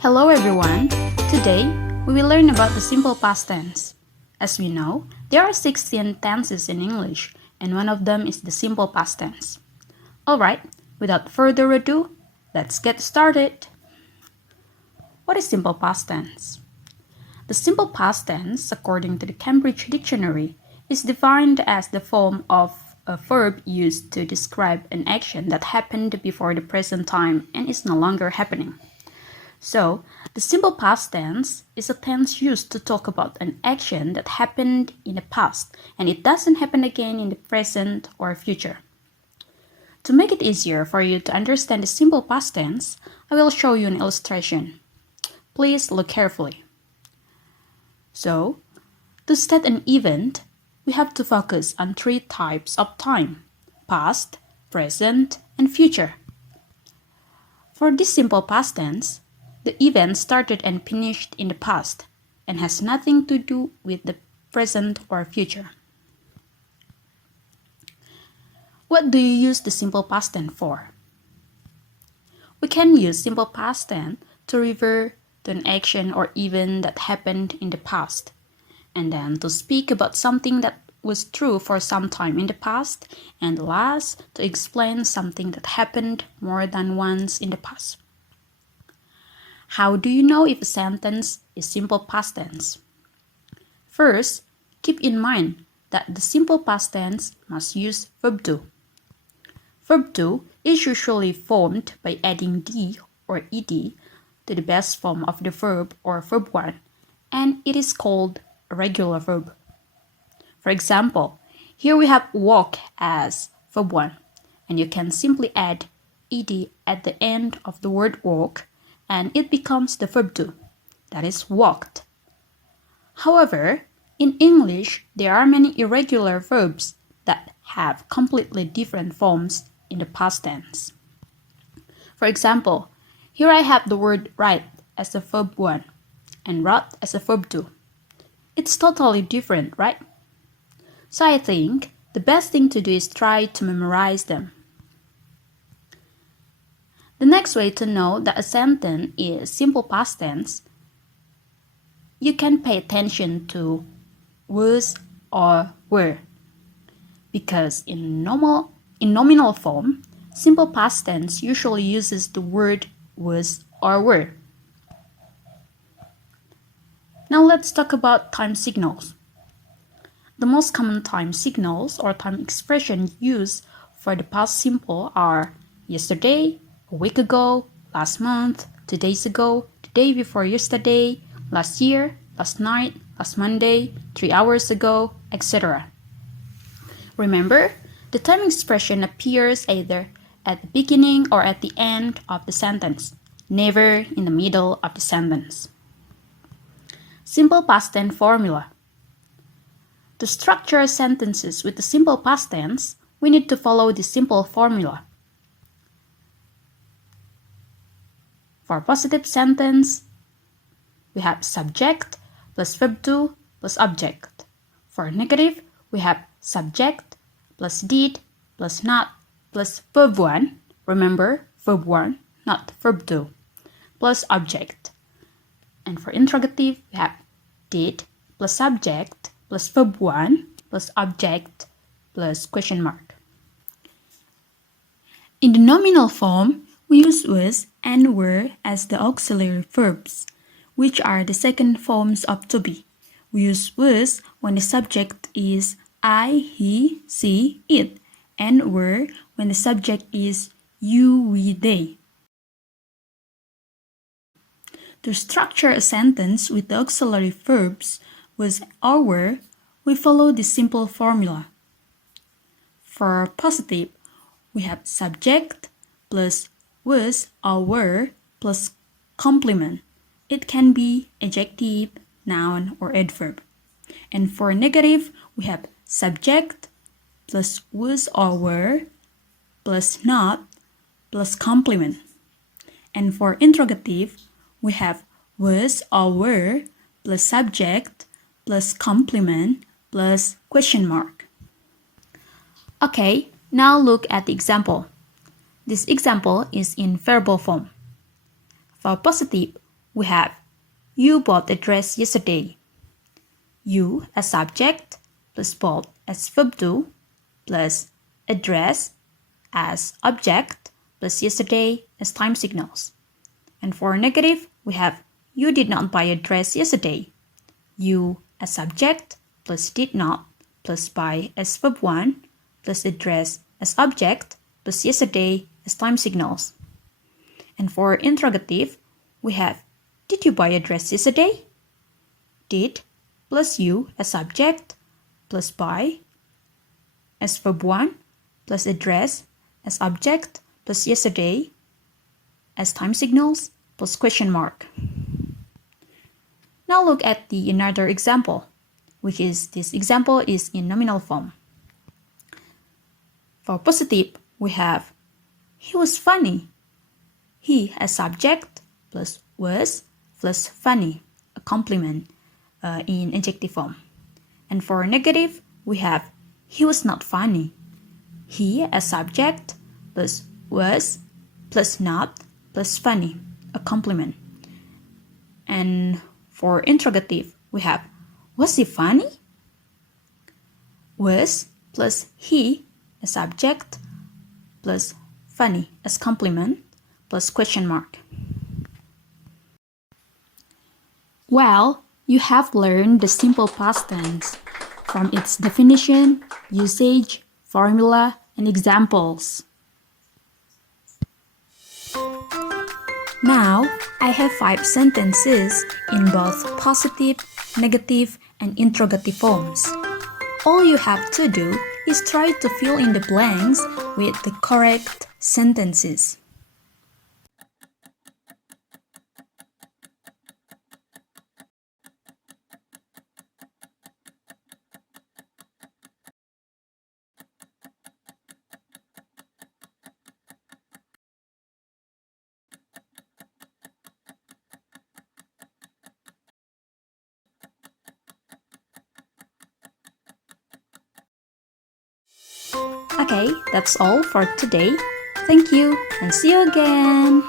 Hello everyone! Today, we will learn about the simple past tense. As we know, there are 16 tenses in English, and one of them is the simple past tense. Alright, without further ado, let's get started! What is simple past tense? The simple past tense, according to the Cambridge Dictionary, is defined as the form of a verb used to describe an action that happened before the present time and is no longer happening. So, the simple past tense is a tense used to talk about an action that happened in the past and it doesn't happen again in the present or future. To make it easier for you to understand the simple past tense, I will show you an illustration. Please look carefully. So, to state an event, we have to focus on three types of time: past, present, and future. For this simple past tense, the event started and finished in the past and has nothing to do with the present or future. What do you use the simple past tense for? We can use simple past tense to refer to an action or event that happened in the past, and then to speak about something that was true for some time in the past, and last, to explain something that happened more than once in the past. How do you know if a sentence is simple past tense? First, keep in mind that the simple past tense must use verb to. Verb to is usually formed by adding d or ed to the base form of the verb or verb 1, and it is called a regular verb. For example, here we have walk as verb 1, and you can simply add ed at the end of the word walk, and it becomes the verb to, that is walked. However, in English, there are many irregular verbs that have completely different forms in the past tense. For example, here I have the word write as a verb 1 and wrote as a verb 2. It's totally different, right? So I think the best thing to do is try to memorize them. The next way to know that a sentence is simple past tense, you can pay attention to was or were. Because in nominal form, simple past tense usually uses the word was or were. Now let's talk about time signals. The most common time signals or time expressions used for the past simple are yesterday, a week ago, last month, 2 days ago, the day before yesterday, last year, last night, last Monday, 3 hours ago, etc. Remember, the time expression appears either at the beginning or at the end of the sentence, never in the middle of the sentence. Simple past tense formula. To structure sentences with the simple past tense, we need to follow the simple formula. For positive sentence, we have subject plus verb to plus object. For negative, we have subject plus did plus not plus verb 1. Remember, verb 1, not verb 2, plus object. And for interrogative, we have did plus subject plus verb 1 plus object plus question mark. In the nominal form, we use was and were as the auxiliary verbs, which are the second forms of to be. We use was when the subject is I, he, she, it, and were when the subject is you, we, they. To structure a sentence with the auxiliary verbs was or were, we follow the simple formula. For positive, we have subject plus was or were plus complement. It can be adjective, noun, or adverb. And for negative, we have subject plus was or were plus not plus complement. And for interrogative, we have was or were plus subject plus complement plus question mark. Okay, now look at the example. This example is in verbal form. For positive, we have you bought a dress yesterday. You as subject plus bought as verb 2 plus address as object plus yesterday as time signals. And for negative, we have you did not buy a dress yesterday. You as subject plus did not plus buy as verb 1 plus address as object plus yesterday as time signals. And for interrogative, we have did you buy a dress yesterday? Did plus you as subject plus buy as verb 1 plus address as object plus yesterday as time signals plus question mark. Now look at the another example, which is this example is in nominal form. For positive, we have he was funny. He as subject plus was plus funny, a complement in adjective form. And for negative, we have he was not funny. He as subject plus was plus not plus funny, a complement. And for interrogative, we have was he funny? Was plus he as subject plus funny as complement plus question mark. Well, you have learned the simple past tense from its definition, usage, formula, and examples. Now, I have 5 sentences in both positive, negative, and interrogative forms. All you have to do is try to fill in the blanks with the correct sentences. Okay, that's all for today. Thank you and see you again.